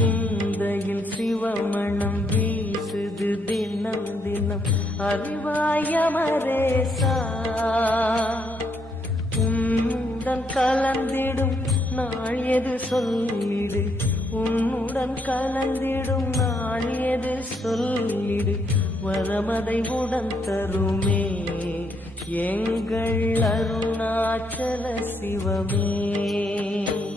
சிந்தையில் சிவமணம் வீசுது தினம் தினம் அறிவாயமரேசா உன்னுடன் கலந்திடும் நாள் எது சொல்லிடு உன்னுடன் கலந்திடும் நாள் எது சொல்லிடு வரமதை உடன் தருமே எங்கள் அருணாச்சல சிவமே.